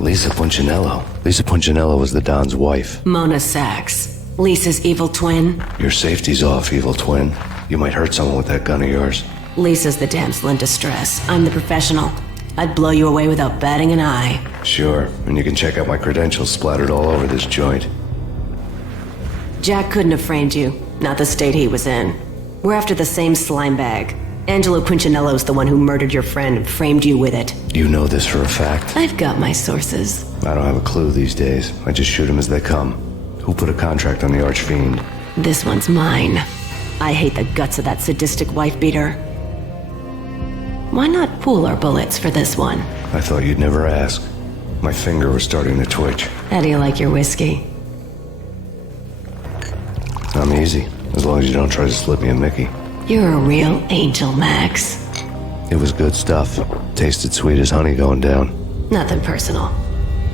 Lisa Punchinello. Lisa Punchinello was the Don's wife. Mona Sachs. Lisa's evil twin. Your safety's off, evil twin. You might hurt someone with that gun of yours. Lisa's the damsel in distress. I'm the professional. I'd blow you away without batting an eye. Sure, and you can check out my credentials splattered all over this joint. Jack couldn't have framed you. Not the state he was in. We're after the same slime bag. Angelo Punchinello's the one who murdered your friend and framed you with it. You know this for a fact? I've got my sources. I don't have a clue these days. I just shoot them as they come. Who put a contract on the Archfiend? This one's mine. I hate the guts of that sadistic wife-beater. Why not pool our bullets for this one? I thought you'd never ask. My finger was starting to twitch. How do you like your whiskey? I'm easy, as long as you don't try to slip me a Mickey. You're a real angel, Max. It was good stuff. Tasted sweet as honey going down. Nothing personal.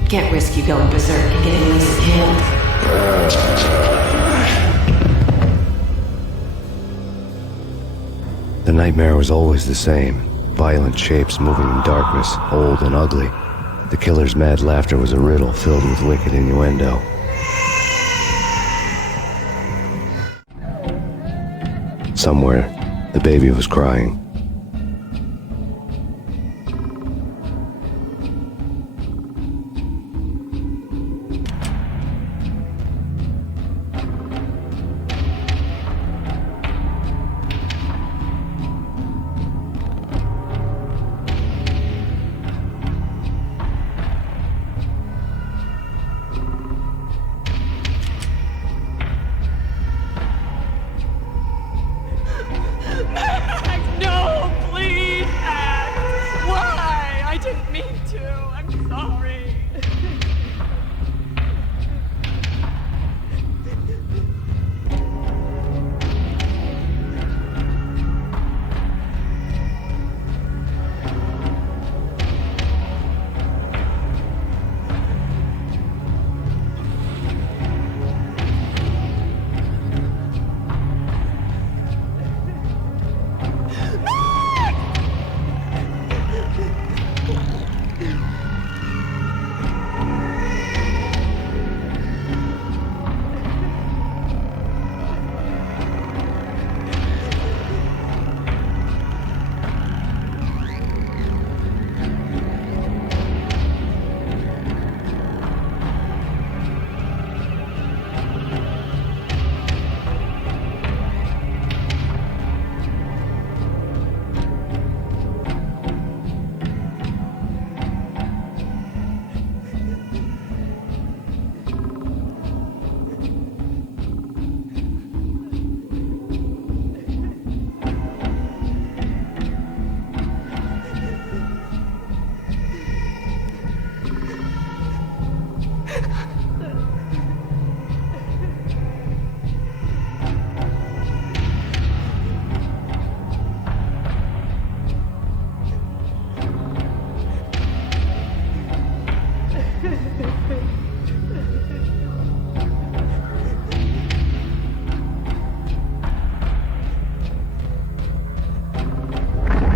Can't risk you going berserk and getting Lisa killed. The nightmare was always the same. Violent shapes moving in darkness, old and ugly. The killer's mad laughter was a riddle filled with wicked innuendo. Somewhere, the baby was crying.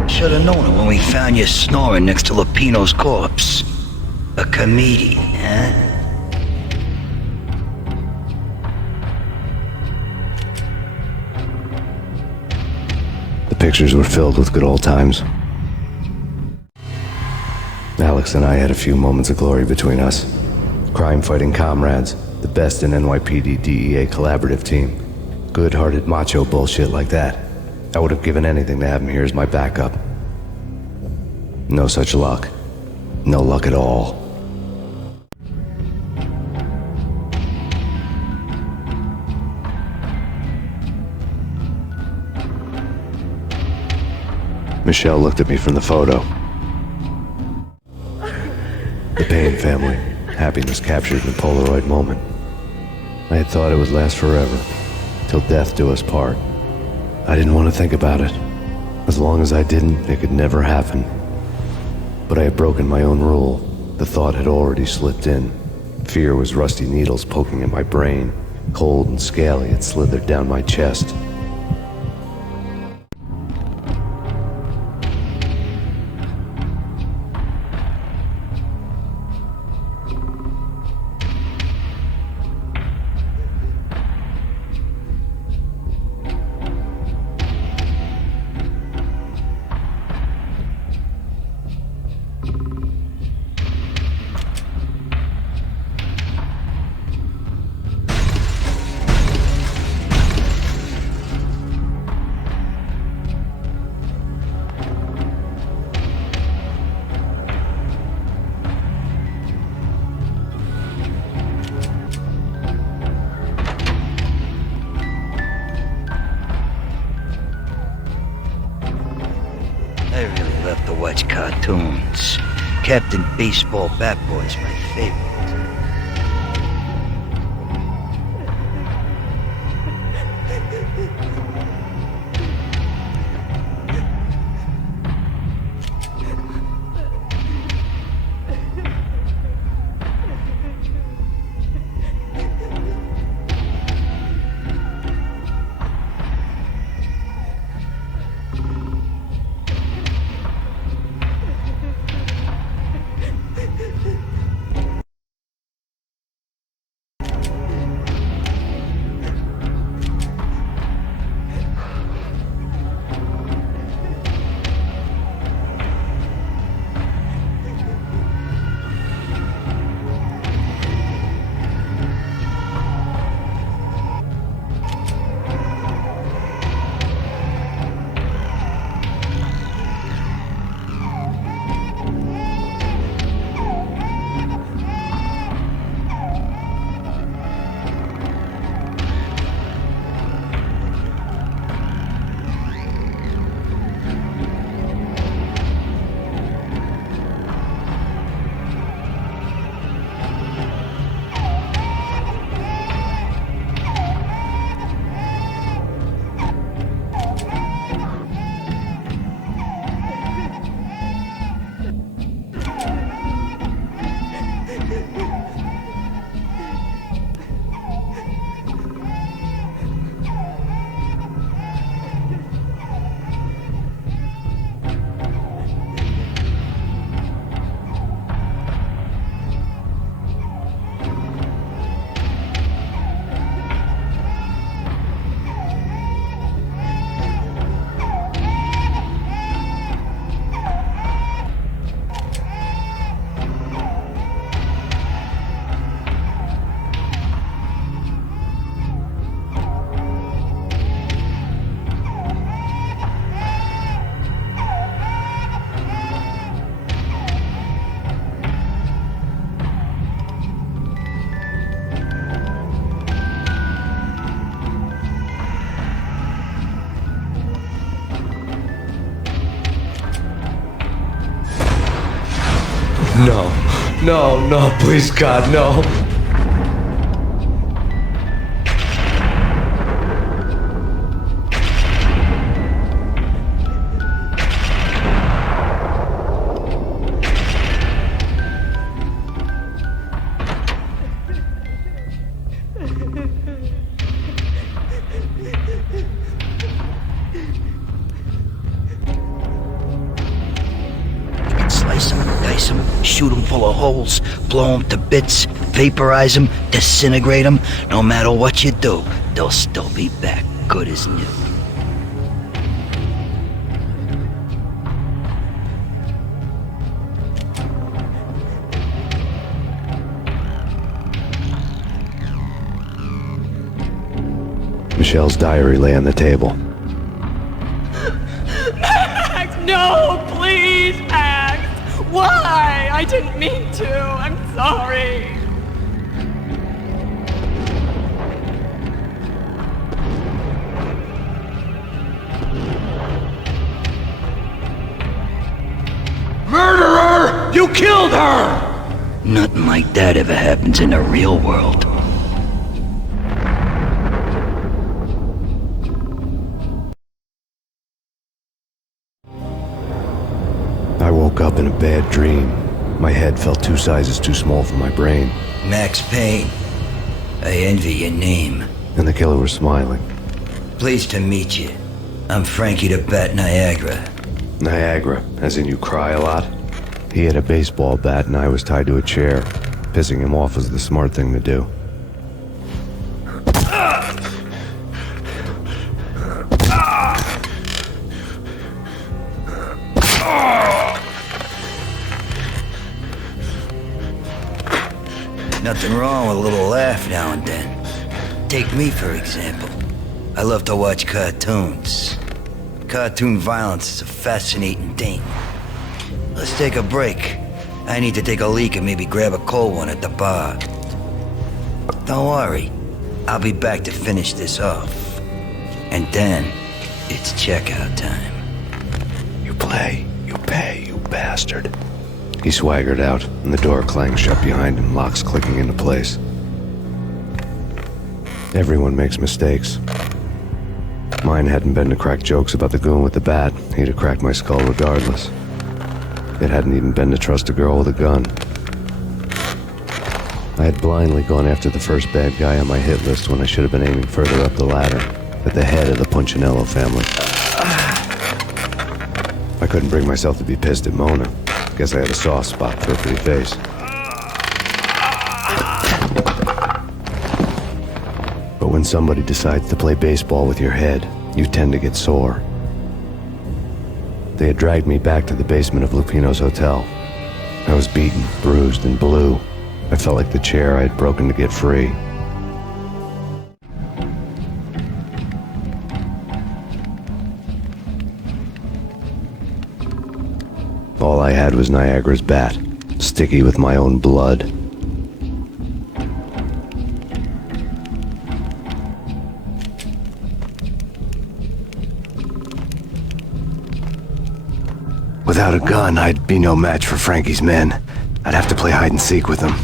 Should have known it when we found you snoring next to Lupino's corpse. A comedian, huh? The pictures were filled with good old times. Alex and I had a few moments of glory between us. Crime-fighting comrades, the best in NYPD DEA collaborative team. Good-hearted macho bullshit like that. I would have given anything to have him here as my backup. No such luck. No luck at all. Michelle looked at me from the photo. The Payne family. Happiness captured in a Polaroid moment. I had thought it would last forever, till death do us part. I didn't want to think about it. As long as I didn't, it could never happen. But I had broken my own rule. The thought had already slipped in. Fear was rusty needles poking at my brain. Cold and scaly, it slithered down my chest. Captain Baseball Bat Boy is my favorite. No. No, no, please, God, no. Slice them, dice them, shoot them full of holes, blow them to bits, vaporize them, disintegrate them. No matter what you do, they'll still be back, good as new. Michelle's diary lay on the table. Max, no, please, Max. Why? I didn't mean to. I'm sorry. Murderer! You killed her! Nothing like that ever happens in the real world. I woke up in a bad dream. My head felt 2 sizes too small for my brain. MaxPayne, I envy your name. And the killer was smiling. Pleased to meet you. I'm Frankie the Bat Niagara. Niagara, as in you cry a lot? He had a baseball bat and I was tied to a chair. Pissing him off was the smart thing to do. Nothing wrong with a little laugh now and then. Take me, for example. I love to watch cartoons. Cartoon violence is a fascinating thing. Let's take a break. I need to take a leak and maybe grab a cold one at the bar. Don't worry. I'll be back to finish this off. And then, it's checkout time. You play, you pay, you bastard. He swaggered out, and the door clanged shut behind him, locks clicking into place. Everyone makes mistakes. Mine hadn't been to crack jokes about the goon with the bat. He'd have cracked my skull regardless. It hadn't even been to trust a girl with a gun. I had blindly gone after the first bad guy on my hit list when I should have been aiming further up the ladder, at the head of the Punchinello family. I couldn't bring myself to be pissed at Mona. Guess I had a soft spot for her pretty face. But when somebody decides to play baseball with your head, you tend to get sore. They had dragged me back to the basement of Lupino's hotel. I was beaten, bruised, and blue. I felt like the chair I had broken to get free. All I had was Niagara's bat, sticky with my own blood. Without a gun, I'd be no match for Frankie's men. I'd have to play hide and seek with them.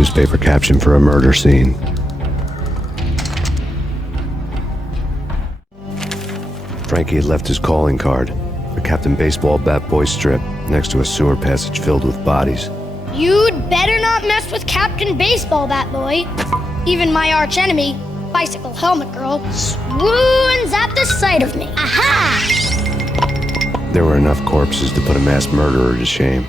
newspaper caption for a murder scene. Frankie had left his calling card, a Captain Baseball bat boy strip, next to a sewer passage filled with bodies. You'd better not mess with Captain Baseball Bat Boy. Even my arch enemy, Bicycle Helmet Girl, swoons at the sight of me. Aha! There were enough corpses to put a mass murderer to shame.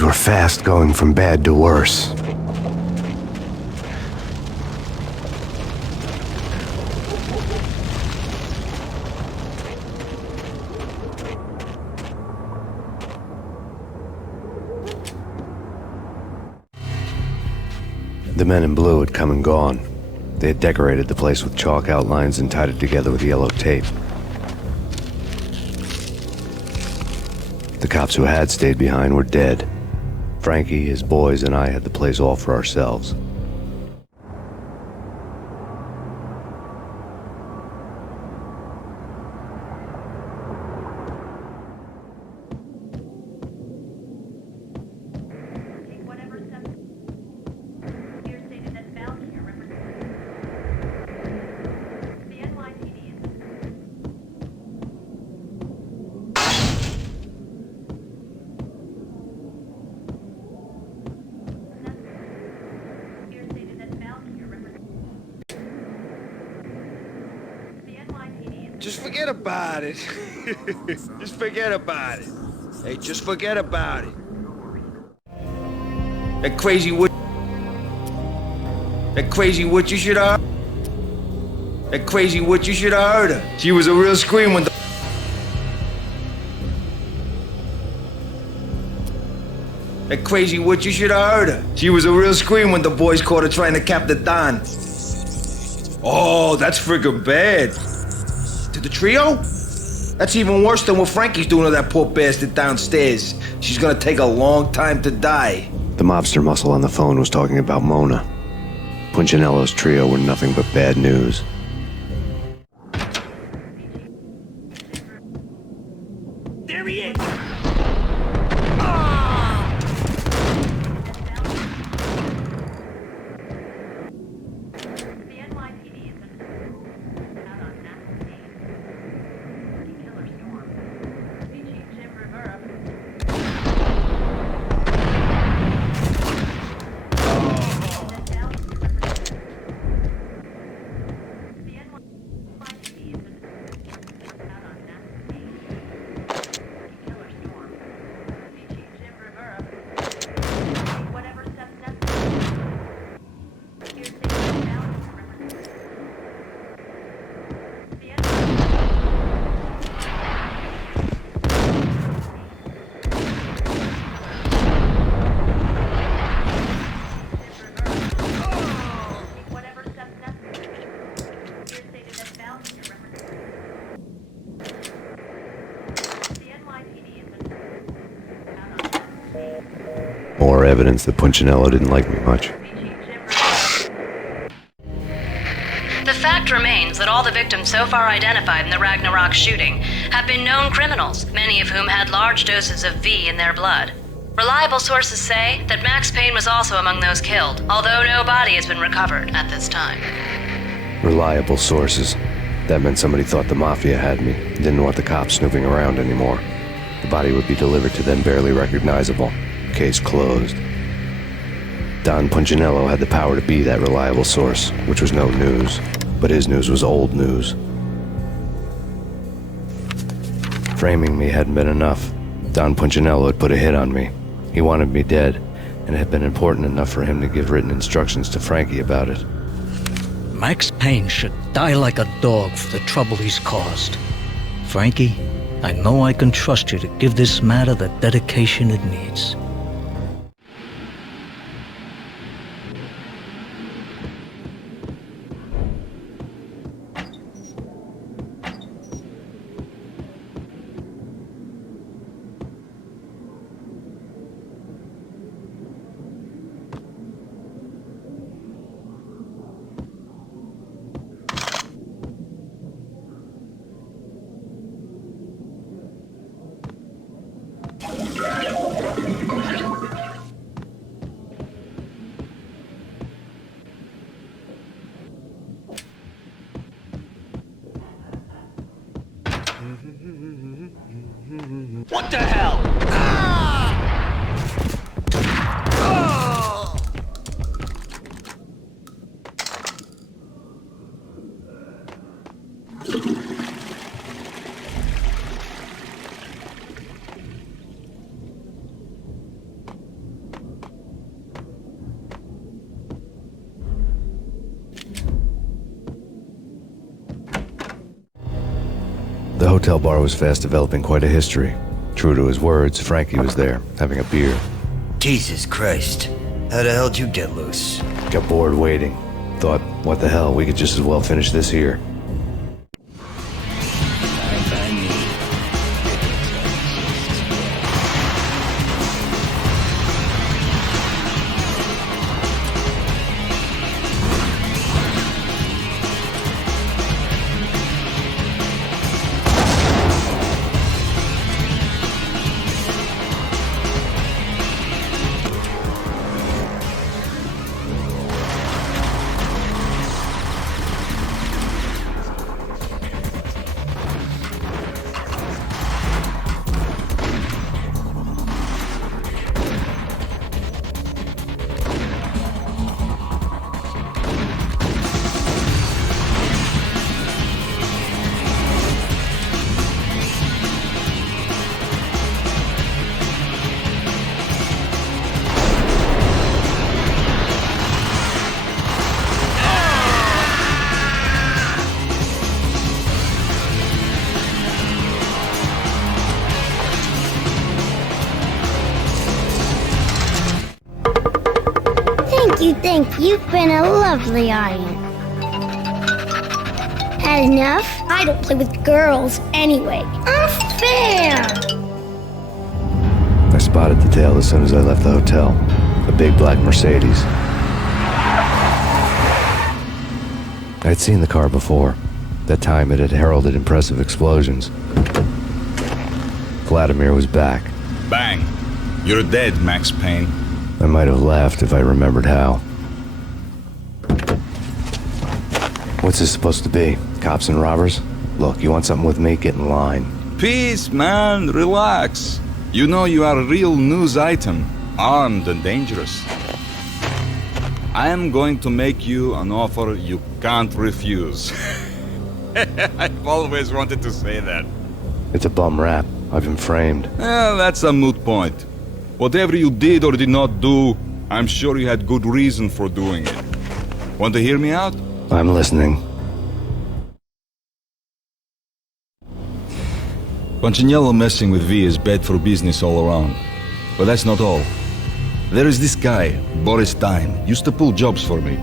Things were fast going from bad to worse. The men in blue had come and gone. They had decorated the place with chalk outlines and tied it together with yellow tape. The cops who had stayed behind were dead. Frankie, his boys, and I had the place all for ourselves. Just forget about it. Just forget about it. Hey, just forget about it. That crazy witch you should have. That crazy witch you should have heard her. She was a real scream when the. That crazy witch you should have heard her. She was a real scream when the boys caught her trying to cap the Don. Oh, that's friggin' bad. To the trio? That's even worse than what Frankie's doing to that poor bastard downstairs. She's gonna take a long time to die. The mobster muscle on the phone was talking about Mona. Punchinello's trio were nothing but bad news. There he is! More evidence that Punchinello didn't like me much. The fact remains that all the victims so far identified in the Ragnarok shooting have been known criminals, many of whom had large doses of V in their blood. Reliable sources say that Max Payne was also among those killed, although no body has been recovered at this time. Reliable sources. That meant somebody thought the Mafia had me, didn't want the cops snooping around anymore. The body would be delivered to them barely recognizable. Case closed. Don Punchinello had the power to be that reliable source, which was no news, but his news was old news. Framing me hadn't been enough. Don Punchinello had put a hit on me. He wanted me dead, and it had been important enough for him to give written instructions to Frankie about it. Max Payne should die like a dog for the trouble he's caused. Frankie, I know I can trust you to give this matter the dedication it needs. What the hell? hotel bar was fast developing quite a history. True to his words, Frankie was there, having a beer. Jesus Christ. How the hell did you get loose? Got bored waiting. Thought, what the hell, we could just as well finish this here. Thank you. You've been a lovely audience. Had enough? I don't play with girls anyway. Unfair! I spotted the tail as soon as I left the hotel. A big black Mercedes. I'd seen the car before. That time it had heralded impressive explosions. Vladimir was back. Bang! You're dead, MaxPayne. I might have laughed if I remembered how. What's this supposed to be? Cops and robbers? Look, you want something with me? Get in line. Peace, man. Relax. You know you are a real news item. Armed and dangerous. I am going to make you an offer you can't refuse. I've always wanted to say that. It's a bum rap. I've been framed. That's a moot point. Whatever you did or did not do, I'm sure you had good reason for doing it. Want to hear me out? I'm listening. Punchinello messing with V is bad for business all around. But that's not all. There is this guy, Boris Time, used to pull jobs for me.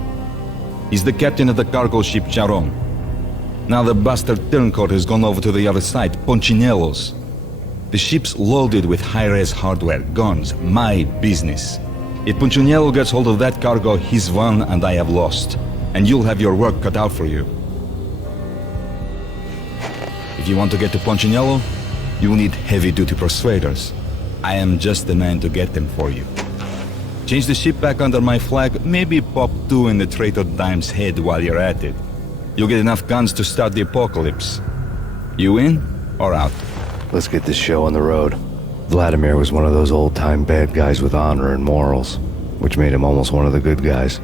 He's the captain of the cargo ship Charon. Now the bastard turncoat has gone over to the other side, Punchinello's. The ship's loaded with high-res hardware, guns, my business. If Punchinello gets hold of that cargo, he's won and I have lost. And you'll have your work cut out for you. If you want to get to Punchinello, you'll need heavy-duty persuaders. I am just the man to get them for you. Change the ship back under my flag, maybe pop 2 in the traitor Dime's head while you're at it. You'll get enough guns to start the apocalypse. You in or out? Let's get this show on the road. Vladimir was one of those old-time bad guys with honor and morals, which made him almost one of the good guys.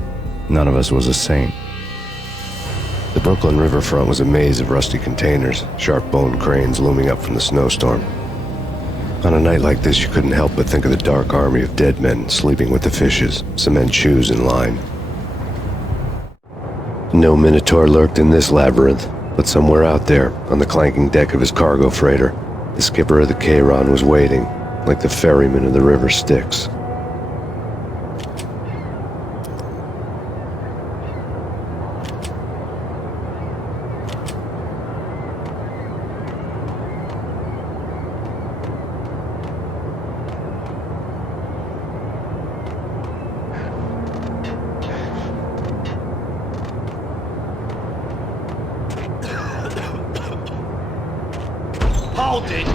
None of us was a saint. The Brooklyn riverfront was a maze of rusty containers, sharp-boned cranes looming up from the snowstorm. On a night like this, you couldn't help but think of the dark army of dead men sleeping with the fishes, cement shoes in line. No Minotaur lurked in this labyrinth, but somewhere out there, on the clanking deck of his cargo freighter, the skipper of the Chiron was waiting, like the ferryman of the river Styx. Hold it!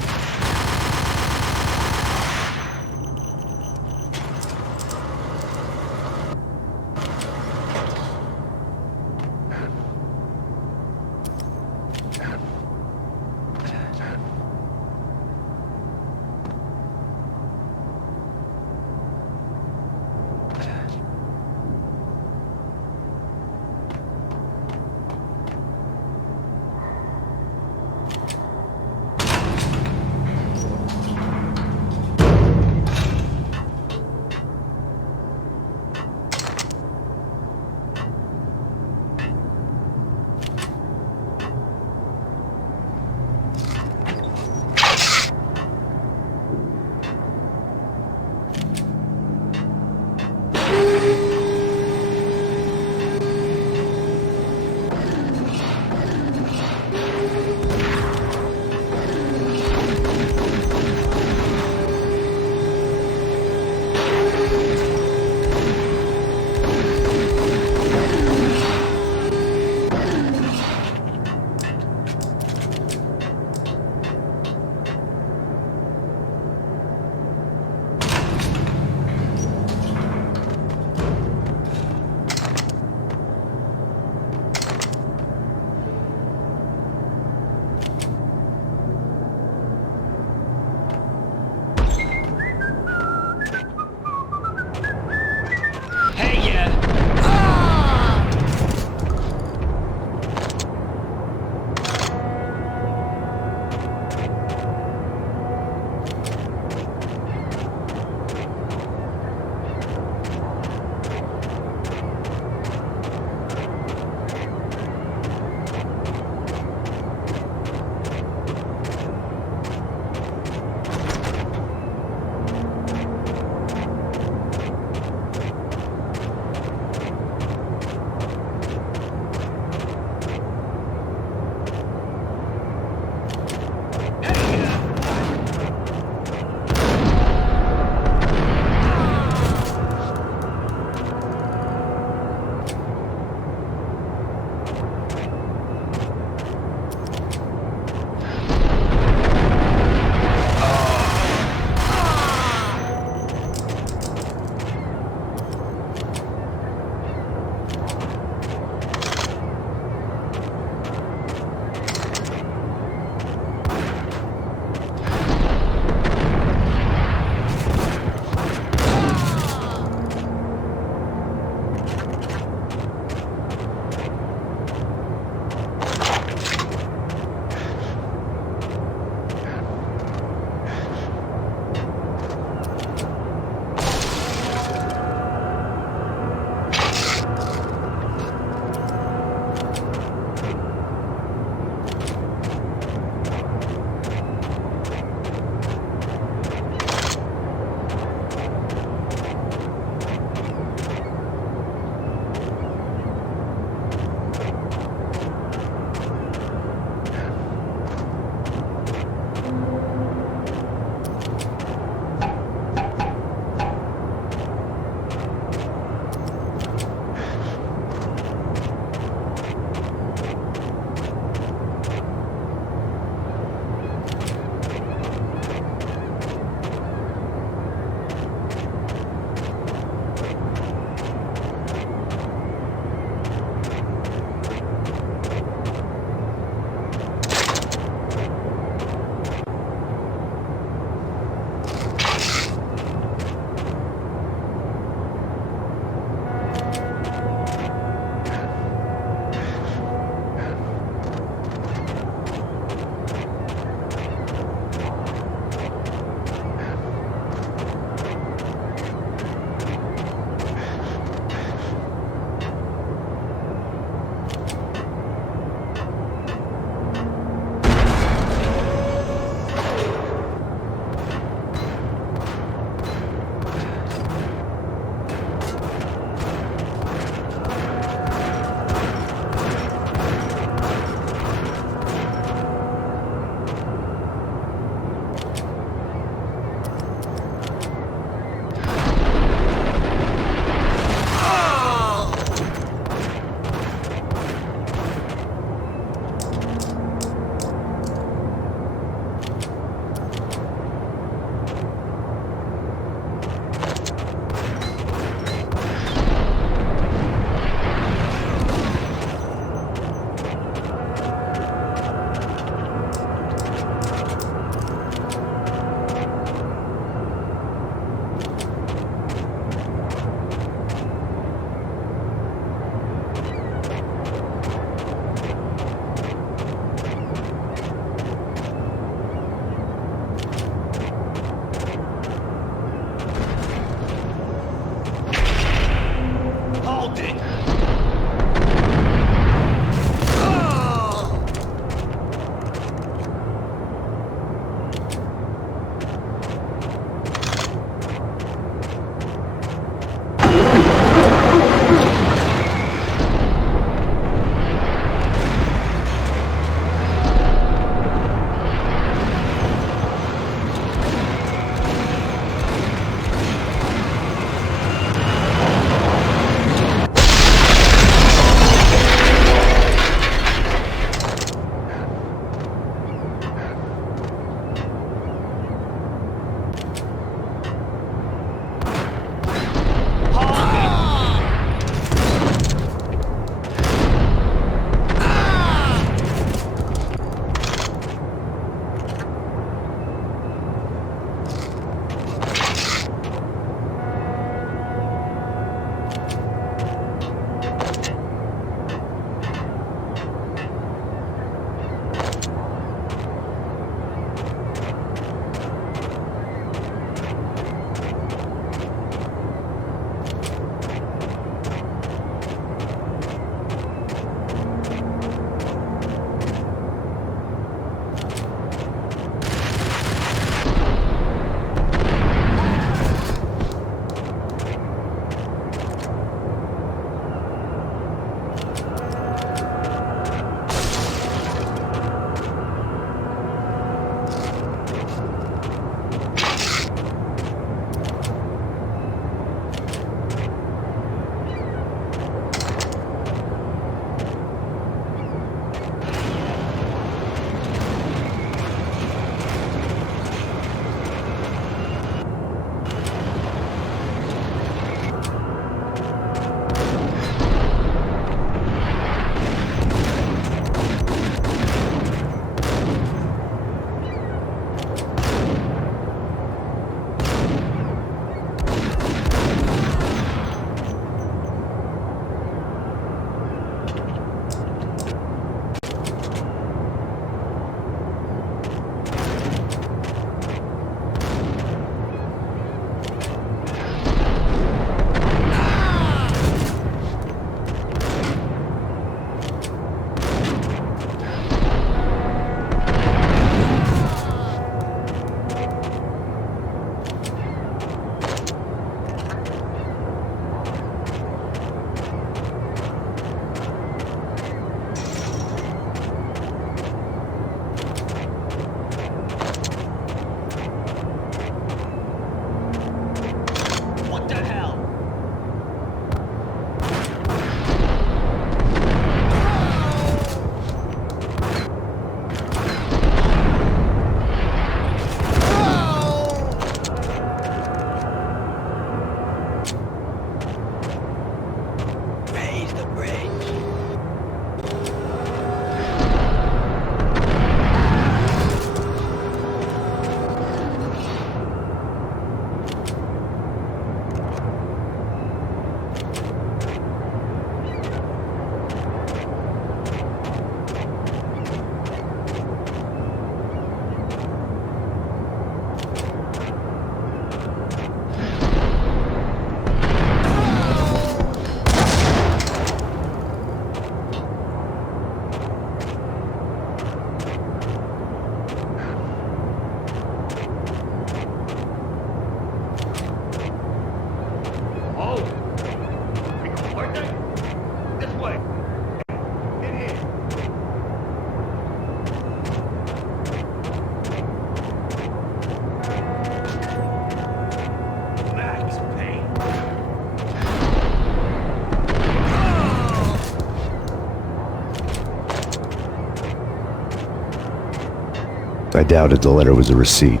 I doubted the letter was a receipt.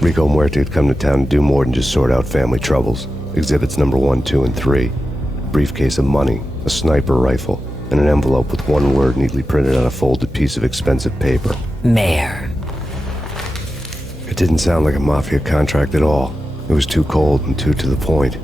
Rico Muerte had come to town to do more than just sort out family troubles. Exhibits number 1, 2, and 3. A briefcase of money, a sniper rifle, and an envelope with one word neatly printed on a folded piece of expensive paper. Mayor. It didn't sound like a mafia contract at all. It was too cold and too to the point.